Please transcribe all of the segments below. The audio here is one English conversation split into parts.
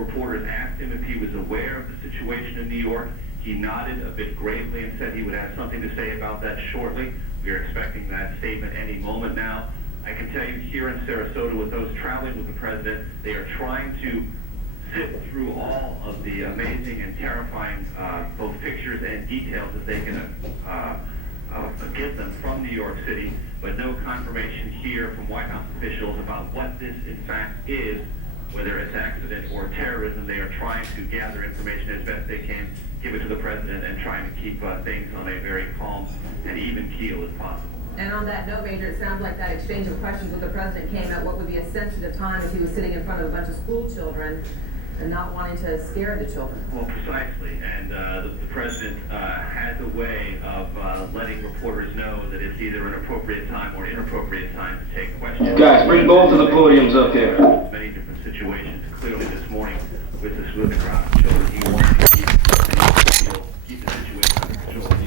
reporters asked him if he was aware of the situation in New York. He nodded a bit gravely and said he would have something to say about that shortly. We are expecting that statement any moment now. I can tell you here in Sarasota, with those traveling with the president, they are trying to sift through all of the amazing and terrifying both pictures and details that they can get them from New York City, but no confirmation here from White House officials about what this in fact is, whether it's accident or terrorism. They are trying to gather information as best they can, give it to the president, and trying to keep things on a very calm and even keel as possible. And on that note, Major, it sounds like that exchange of questions with the president came at what would be a sensitive time if he was sitting in front of a bunch of school children and not wanting to scare the children. Well, precisely. And the president has a way of letting reporters know that it's either an appropriate time or inappropriate time to take questions. Guys, bring both of the podiums up here. Many different situations. Clearly this morning, with the crowd of children, he wanted to keep the situation under control.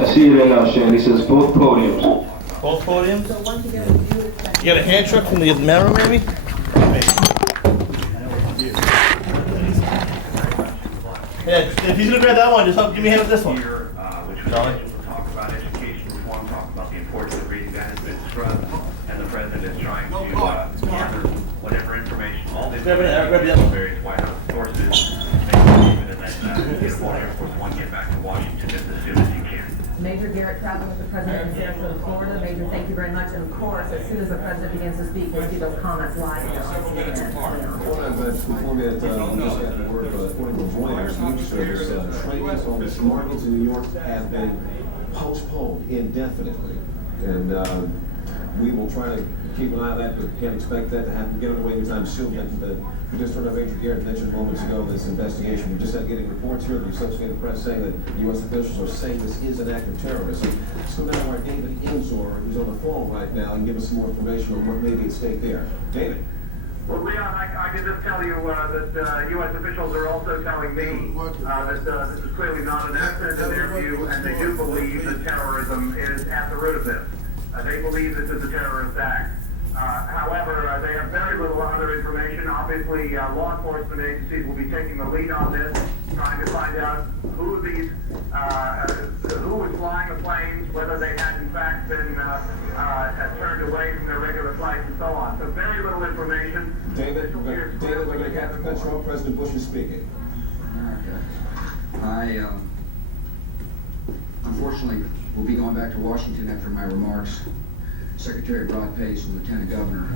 I see you there now, Shane. He says both podiums. Both podiums? So once again, we do expect... You got a hand truck from the mirror, maybe? Yeah, if he's gonna grab that one, just help give me a hand with this one. Here, which was scheduled to talk about education reform, talk about the importance of reading, that has been scrubbed, and the president is trying to gather whatever information, all the information from various White House sources, and then get Air Force One, get back to Washington just as soon as he can. Major Garrett traveling with the president in Sarasota, Florida. Major, thank you very much. And of course, as soon as the president begins to speak, we'll see those comments live. Before we just got the word, according to Reuters news service, trainings on the snorkel to New York have been postponed indefinitely. And we will try to keep an eye on that, but can't expect that to happen, get underway anytime soon. We just heard Major Garrett mentioned moments ago this investigation. We're just getting reports here, the Associated Press saying that U.S. officials are saying this is an act of terrorism. Let's go down to our David Inzor, who's on the phone right now, and give us some more information on what may be at stake there. David. Well, Leon, I can just tell you that U.S. officials are also telling me that this is clearly not an accident in their view, and they do believe that terrorism is at the root of this. They believe this is a terrorist act. However, they have very little other information. Obviously, law enforcement agencies will be taking the lead on this, trying to find out who was flying the planes, whether they had in fact been turned away from their regular flights, and so on. So very little information. David, we're going to catch the control. President Bush is speaking. I unfortunately will be going back to Washington after my remarks. Secretary Rod Pace and Lieutenant Governor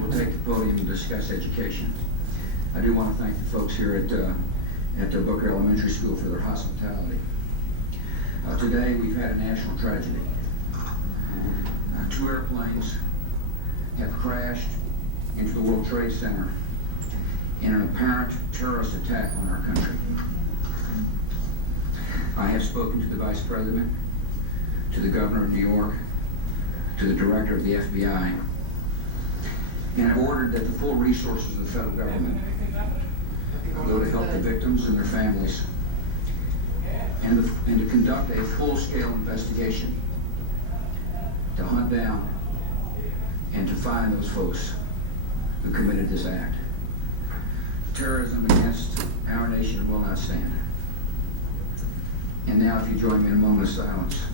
will take the podium to discuss education. I do want to thank the folks here at Booker Elementary School for their hospitality. Today we've had a national tragedy. 2 airplanes have crashed into the World Trade Center in an apparent terrorist attack on our country. I have spoken to the Vice President, to the Governor of New York, to the Director of the FBI, and I've ordered that the full resources of the federal government go to help the victims and their families, and to conduct a full-scale investigation to hunt down and to find those folks who committed this act. Terrorism against our nation will not stand. And now, if you join me in a moment of silence.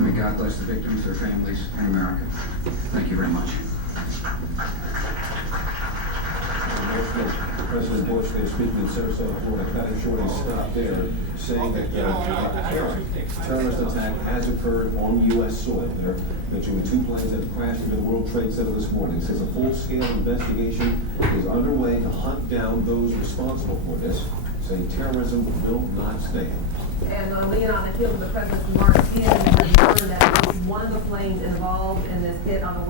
May God bless the victims, their families, and America. Thank you very much. President Bush, they're speaking in Sarasota, Florida, cutting short and stopped there, saying that a terrorist attack has occurred on U.S. soil. They're mentioning the 2 planes that have crashed into the World Trade Center this morning. It says a full-scale investigation is underway to hunt down those responsible for this, saying terrorism will not stand. And Leon, on the heels of the president's remarks, he has confirmed that at least one of the planes involved in this hit on the